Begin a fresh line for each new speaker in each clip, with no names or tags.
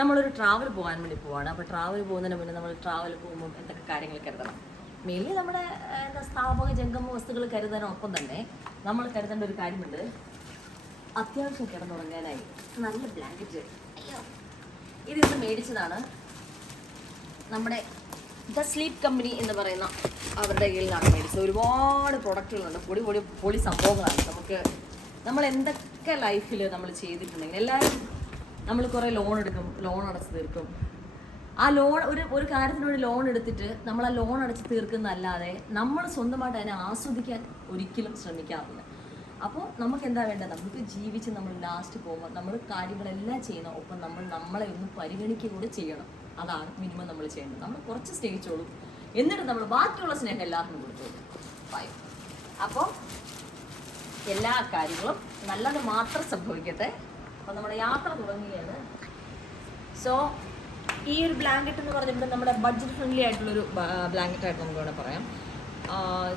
നമ്മളൊരു ട്രാവൽ പോകാൻ വേണ്ടി പോവാണ്. അപ്പോൾ ട്രാവൽ പോകുന്നതിന് മുന്നേ നമ്മൾ ട്രാവൽ പോകുമ്പോൾ എന്തൊക്കെ കാര്യങ്ങൾ കരുതണം? മെയിൻലി നമ്മുടെ എന്താ സ്ഥാപക ജംഗമ വസ്തുക്കൾ കരുതാനൊപ്പം തന്നെ നമ്മൾ കരുതേണ്ട ഒരു കാര്യമുണ്ട്. അത്യാവശ്യം കിടന്നുറങ്ങാനായി. നല്ല ബ്ലാങ്കറ്റ് അയ്യോ. ഇത് ഇന്ന് മേടിച്ചതാണ് നമ്മുടെ ദ സ്ലീപ്പ് കമ്പനി എന്ന് പറയുന്ന അവരുടെ കയ്യിൽ നിന്നാണ് മേടിച്ചത്. ഒരുപാട് പ്രൊഡക്റ്റുകളുണ്ട് പൊടി പൊടി പൊളി സംഭവങ്ങളാണ്. നമുക്ക് നമ്മൾ എന്തൊക്കെ ലൈഫിൽ നമ്മൾ ചെയ്തിട്ടുണ്ടെങ്കിൽ എല്ലാവരും നമ്മൾ കുറേ ലോൺ എടുക്കും ലോൺ അടച്ച് തീർക്കും. ആ ലോൺ ഒരു ഒരു കാര്യത്തിന് ലോൺ എടുത്തിട്ട് നമ്മൾ ആ ലോൺ അടച്ച് തീർക്കുന്നതല്ലാതെ നമ്മൾ സ്വന്തമായിട്ട് അതിനെ ആസ്വദിക്കാൻ ഒരിക്കലും ശ്രമിക്കാറില്ല. അപ്പോൾ നമുക്ക് എന്താ വേണ്ടത്? നമുക്ക് ജീവിച്ച് നമ്മൾ ലാസ്റ്റ് പോകുമ്പോൾ നമ്മൾ കാര്യങ്ങളെല്ലാം ചെയ്യണം ഒപ്പം നമ്മൾ നമ്മളെ ഒന്ന് പരിഗണിക്കുക കൂടെ ചെയ്യണം. അതാണ് മിനിമം നമ്മൾ ചെയ്യേണ്ടത്. നമ്മൾ കുറച്ച് സ്നേഹിച്ചോളൂ. എന്നിട്ട് നമ്മൾ ബാക്കിയുള്ള സ്നേഹം എല്ലാവർക്കും കൊടുത്തോളൂ ബൈ അപ്പോൾ എല്ലാ കാര്യങ്ങളും നല്ലത് മാത്രം സംഭവിക്കട്ടെ. അപ്പോൾ നമ്മുടെ യാത്ര തുടങ്ങുകയാണ്. സോ ഈ ഒരു ബ്ലാങ്കറ്റ് എന്ന് പറഞ്ഞിട്ട് നമ്മുടെ ബഡ്ജറ്റ് ഫ്രണ്ട്ലി ആയിട്ടുള്ളൊരു ബ്ലാങ്കറ്റ് ആയിട്ട് നമുക്ക് വേണമെങ്കിൽ പറയാം.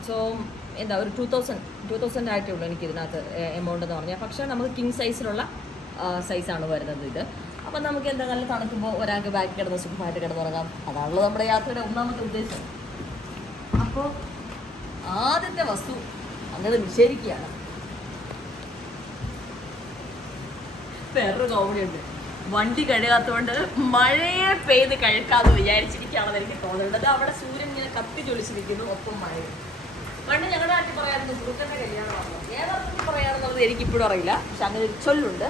സോ എന്താ ഒരു ടു തൗസൻഡ് ടു തൗസൻഡ് ആയിട്ടേ ഉള്ളൂ എനിക്ക് ഇതിനകത്ത് എമൗണ്ട് എന്ന് പറഞ്ഞാൽ പക്ഷേ നമുക്ക് കിങ് സൈസിലുള്ള സൈസാണ് വരുന്നത് ഇത്. അപ്പം നമുക്ക് എന്താ നല്ല തണുക്കുമ്പോൾ ഒരാൾക്ക് ബാക്കി കിടന്ന് സുഖമായിട്ട് കിടന്നുറങ്ങാം. അതാണല്ലോ നമ്മുടെ യാത്രയുടെ ഒന്നാമത്തെ ഉദ്ദേശം. അപ്പോൾ ആദ്യത്തെ വസ്തു അങ്ങനെ നിഷേധിക്കുകയാണ് വേറൊരു കോമഡി ഉണ്ട്. വണ്ടി കഴുകാത്തതുകൊണ്ട് മഴയെ പെയ്ത് കഴുക്കാന്ന് വിചാരിച്ചിരിക്കുകയാണെന്ന് എനിക്ക് തോന്നുന്നത് അവിടെ സൂര്യൻ ഇങ്ങനെ കത്തി ജൊലിച്ചിരിക്കുന്നു ഒപ്പം മഴയും. പണ്ട് ഞങ്ങളുടെ നാട്ടിൽ പറയാറുണ്ട് സുഹൃത്തിന്റെ കല്യാണമാണ് ഏതൊക്കെ പറയാറുള്ളത് എനിക്കിപ്പോഴും അറിയില്ല. പക്ഷെ അങ്ങനെ ഒരു ചൊല്ലുണ്ട്.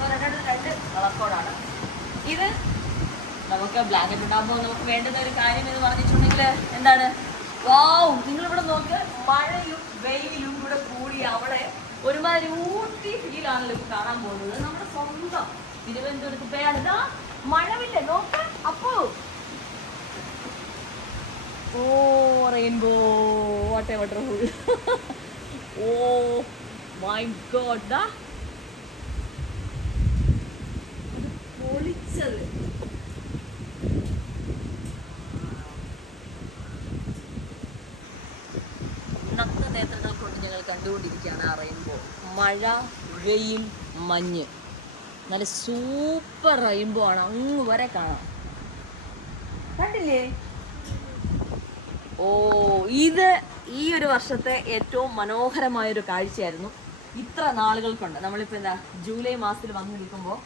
രണ്ട് കോഡാണ് ഇത് നമുക്ക് ബ്ലാങ്കറ്റ് ഉണ്ടാകുമ്പോൾ നമുക്ക് വേണ്ടുന്ന ഒരു കാര്യം എന്ന് പറഞ്ഞിട്ടുണ്ടെങ്കിൽ എന്താണ്? വാവും നിങ്ങളിവിടെ നോക്ക് മഴയും വെയിലും കൂടെ കൂടി അവിടെ ഒരുമാതിരി ഊട്ടി ഫീലാണല്ലോ കാണാൻ പോകുന്നത്. നമ്മുടെ സ്വന്തം തിരുവനന്തപുരത്ത് ഇതാ മഴവില്ലേ? നോക്ക. അപ്പോ. ഓ rainbow what a oh my God ദാ. പൊളിച്ചത്. നേത്രങ്ങൾ കൊണ്ട് ഞങ്ങൾ കണ്ടുകൊണ്ടിരിക്കുകയാണ് ആ റെയിൻബോ മഴ വെയിൽ മഞ്ഞ്. നല്ല സൂപ്പർ റെയിൻബോ ആണ്. അങ്ങ് വരെ കാണാം. കണ്ടില്ലേ? ഓ ഇത് ഈ ഒരു വർഷത്തെ ഏറ്റവും മനോഹരമായ ഒരു കാഴ്ചയായിരുന്നു ഇത്ര നാളുകൾ കൊണ്ട്. നമ്മളിപ്പോൾ എന്താ ജൂലൈ മാസത്തിൽ വന്നു നിൽക്കുമ്പോൾ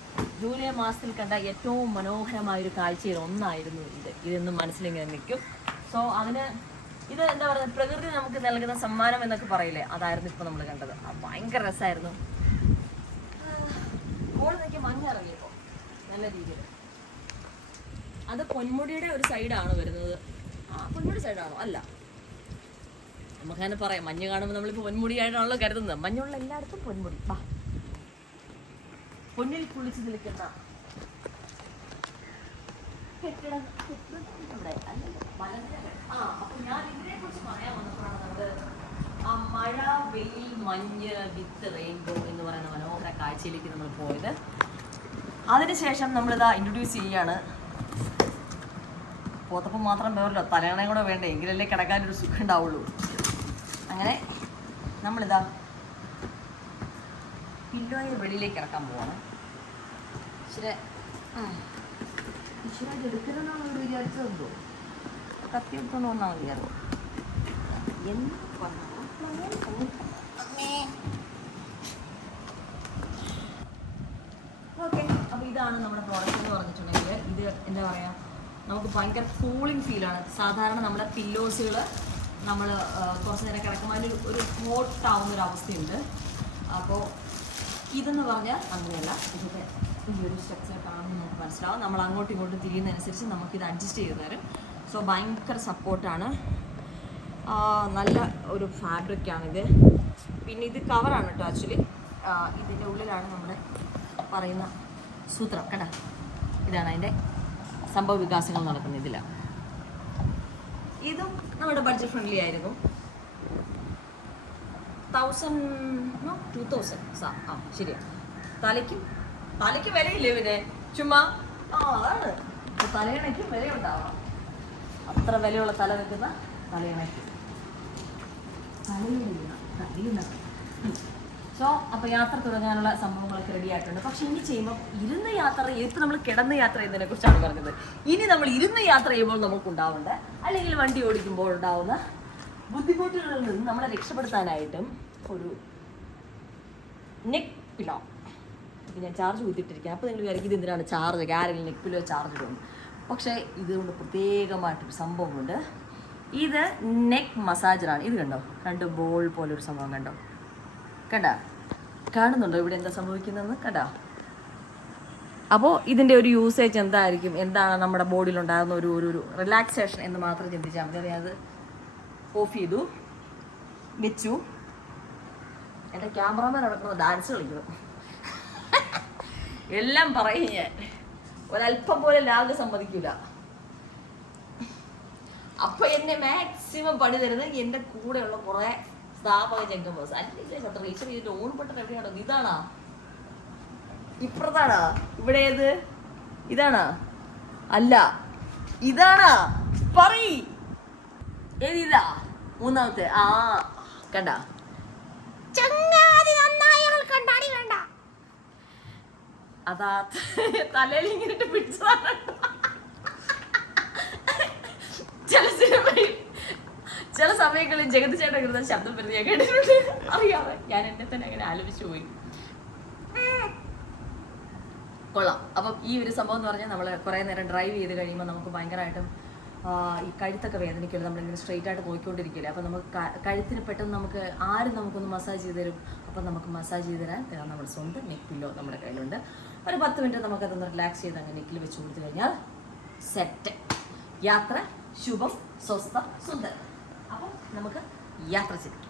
ജൂലൈ മാസത്തിൽ കണ്ട ഏറ്റവും മനോഹരമായ ഒരു കാഴ്ചയിൽ ഒന്നായിരുന്നു ഇത്. ഇതെന്നും മനസ്സിലിങ്ങനെ നിൽക്കും. സോ അതിന് ഇത് എന്താ പറയുക പ്രകൃതി നമുക്ക് നൽകുന്ന സമ്മാനം എന്നൊക്കെ പറയില്ലേ? അതായിരുന്നു ഇപ്പോൾ നമ്മൾ കണ്ടത്. ഭയങ്കര രസമായിരുന്നു മോൾ നോക്കി മഞ്ഞിറങ്ങിയപ്പോൾ നല്ല രീതിയിൽ. അത് പൊന്മുടിയുടെ ഒരു സൈഡാണ് വരുന്നത്. ആ പൊന്മുടി സൈഡാണോ? അല്ല. നമുക്കങ്ങനെ പറയാം. മഞ്ഞ് കാണുമ്പോൾ നമ്മളിപ്പോൾ പൊന്മുടിയായിട്ടാണല്ലോ കരുതുന്നത്. മഞ്ഞുള്ള എല്ലായിടത്തും പൊന്മുടി. വാ. പൊന്നിൽ കുളിച്ച് നിൽക്കുന്ന കെട്ടിടം ഞാൻ ഇതിനെക്കുറിച്ച് പറയാൻ വന്നപ്പോഴാണ് മഴ വെയിൽ മഞ്ഞ് വിത്ത് റെയിൻബോ എന്ന് പറയുന്ന മനോഹര കാഴ്ചയിലേക്ക് നമ്മൾ പോയത്. അതിനുശേഷം നമ്മളിതാ ഇൻട്രൊഡ്യൂസ് ചെയ്യാണ്. പോത്തപ്പം മാത്രം വേറല്ലോ തലയണയും കൂടെ വേണ്ടേ? എങ്കിലല്ലേ കിടക്കാനൊരു സുഖം ഉണ്ടാവുള്ളൂ അങ്ങനെ നമ്മളിതാ പില്ലോയെ വെളിയിലേക്ക് ഇറക്കാൻ പോവാണ്. ഇച്ചിരി ഇച്ചിരി എടുക്കണമെന്നാണ് അവർ വിചാരിച്ചതെന്തോ? കത്തി എടുത്തോണ്ട് വന്നാൽ മതിയായിരുന്നു എന്ത് ഓക്കെ അപ്പോൾ ഇതാണ് നമ്മുടെ പ്രോഡക്റ്റ് എന്ന് പറഞ്ഞിട്ടുണ്ടെങ്കിൽ ഇത് എന്താ പറയുക നമുക്ക് ഭയങ്കര കൂളിംഗ് ഫീലാണ് സാധാരണ നമ്മുടെ പില്ലോസുകൾ നമ്മൾ കുറച്ച് നേരം കിടക്കുമ്പോൾ അതിൽ ഒരു ഹോട്ട് ആവുന്ന ഒരു അവസ്ഥയുണ്ട്. അപ്പോൾ ഇതെന്ന് പറഞ്ഞാൽ അങ്ങനെയല്ല ഇതിന്റെ ഈ ഒരു സ്ട്രക്ചർ കാണുമ്പോൾ നമുക്ക് മനസ്സിലാവും. നമ്മൾ അങ്ങോട്ടും ഇങ്ങോട്ടും തിരിയുന്നതനുസരിച്ച് നമുക്കിത് അഡ്ജസ്റ്റ് ചെയ്ത് തരും. സോ ഭയങ്കര സപ്പോർട്ടാണ് നല്ല ഒരു ഫാബ്രിക്കാണിത് പിന്നെ ഇത് കവറാണ് കേട്ടോ ആക്ച്വലി ഇതിന്റെ ഉള്ളിലാണ് നമ്മുടെ പറയുന്ന സൂത്രം കേട്ടോ. ഇതാണ് അതിന്റെ സംഭവ വികാസങ്ങൾ നടക്കുന്ന ഇതിലാണ് ഇതും നമ്മുടെ ബഡ്ജറ്റ് ഫ്രണ്ട്ലി ആയിരുന്നു. തൗസൻഡ് ടു തൗസൻഡ് ആ ശരിയാണ് തലയ്ക്ക് തലയ്ക്ക് വിലയില്ലേ പിന്നെ? ചുമ്മാ ആ അതാണ് ഉണ്ടാവാം അത്ര വിലയുള്ള തല വെക്കുന്ന തലയണയ്ക്ക്. സോ അപ്പോൾ യാത്ര തുടങ്ങാനുള്ള സംഭവങ്ങളൊക്കെ റെഡി ആയിട്ടുണ്ട്. പക്ഷെ ഇനി ചെയ്യുമ്പോൾ ഇരുന്ന് യാത്ര ഇപ്പം നമ്മൾ കിടന്ന് യാത്ര ചെയ്യുന്നതിനെ കുറിച്ചാണ് പറഞ്ഞത്. ഇനി നമ്മൾ ഇരുന്ന് യാത്ര ചെയ്യുമ്പോൾ നമുക്ക് ഉണ്ടാവേണ്ട അല്ലെങ്കിൽ വണ്ടി ഓടിക്കുമ്പോൾ ഉണ്ടാവുന്ന ബുദ്ധിമുട്ടുകളിൽ നിന്ന് നമ്മളെ രക്ഷപ്പെടുത്താനായിട്ടും ഒരു നെക്ക് പിലോ ഞാൻ ചാർജ് കുത്തിയിട്ടിരിക്കുക അപ്പോൾ നിങ്ങൾ വിചാരിക്കും ഇത് എന്തിനാണ് ചാർജ് ആരെങ്കിലും നെക്കിലോ ചാർജ് ഇടും പക്ഷേ ഇതുകൊണ്ട് പ്രത്യേകമായിട്ടൊരു സംഭവമുണ്ട്. ഇത് നെക്ക് മസാജറാണ് ഇത് കണ്ടോ? രണ്ട് ബോൾ പോലെ ഒരു സംഭവം കണ്ടോ? കണ്ട? കാണുന്നുണ്ടോ? ഇവിടെ എന്താ സംഭവിക്കുന്നതെന്ന്? കണ്ടോ? അപ്പോൾ ഇതിന്റെ ഒരു യൂസേജ് എന്തായിരിക്കും? എന്താണ് നമ്മുടെ ബോഡിയിൽ ഉണ്ടാകുന്ന ഒരു ഒരു റിലാക്സേഷൻ എന്ന് മാത്രം ചിന്തിച്ചാൽ മതി. അത് ഓഫ് ചെയ്തു വെച്ചു. എന്റെ ക്യാമറമാൻ അവിടെ ഡാൻസ് കളിക്കുന്നു. എല്ലാം പറയും ഞാൻ. ഒരല്പം പോലെ ലാഗ് സമ്മതിക്കൂല. അപ്പൊ എന്നെ മാക്സിമം പണി തരുന്നത് എന്റെ കൂടെയുള്ള കുറെ സ്ഥാപക ജംഗമേഴ്സ് അല്ലെങ്കിൽ ചത്ര ഇതിന്റെ ചെയ്തിട്ട് ഓൺപെട്ടത് എവിടെയാണോ ഇതാണോ? ഇപ്പുറത്താണോ? ഇവിടെ ഏത്? ഇതാണോ? അല്ല. ഇതാണോ? പറയ്. ഏത് മൂന്നാമത്തെ. ആ കണ്ട? അതാ തലയിൽ ഇങ്ങനെ പിടിച്ചതാണ്. ചില സമയങ്ങളിൽ ജഗത് ചേട്ടൻ കൃത ശബ്ദം വരുന്നത് ഞാൻ കേട്ടിട്ടുണ്ട്. അറിയാതെ ഞാൻ എന്നെ തന്നെ അങ്ങനെ ആലോചിച്ചു പോയി. കൊള്ളാം. അപ്പം ഈ ഒരു സംഭവം എന്ന് പറഞ്ഞാൽ നമ്മൾ കുറേ നേരം ഡ്രൈവ് ചെയ്ത് കഴിയുമ്പോൾ നമുക്ക് ഭയങ്കരമായിട്ടും ഈ കഴുത്തൊക്കെ വേദനിക്കുള്ളൂ നമ്മളിങ്ങനെ സ്ട്രെയിറ്റ് ആയിട്ട് നോക്കിക്കൊണ്ടിരിക്കില്ല അപ്പം നമുക്ക് കഴുത്തിന് പെട്ടെന്ന് നമുക്ക് ആരും നമുക്കൊന്ന് മസാജ് ചെയ്ത് തരും. അപ്പം നമുക്ക് മസാജ് ചെയ്ത് തരാൻ തരാം നമ്മുടെ സ്വന്തം നെക്ക് പില്ലോ നമ്മുടെ കയ്യിലുണ്ട്. ഒരു പത്ത് മിനിറ്റ് നമുക്കതൊന്ന് റിലാക്സ് ചെയ്ത് അങ്ങനെ നെക്കിൽ വെച്ച് കൊടുത്തു കഴിഞ്ഞാൽ സെറ്റ് യാത്ര ശുഭം സ്വസ്ഥ സുന്ദരം. അപ്പം നമുക്ക് യാത്ര ചെയ്യാം.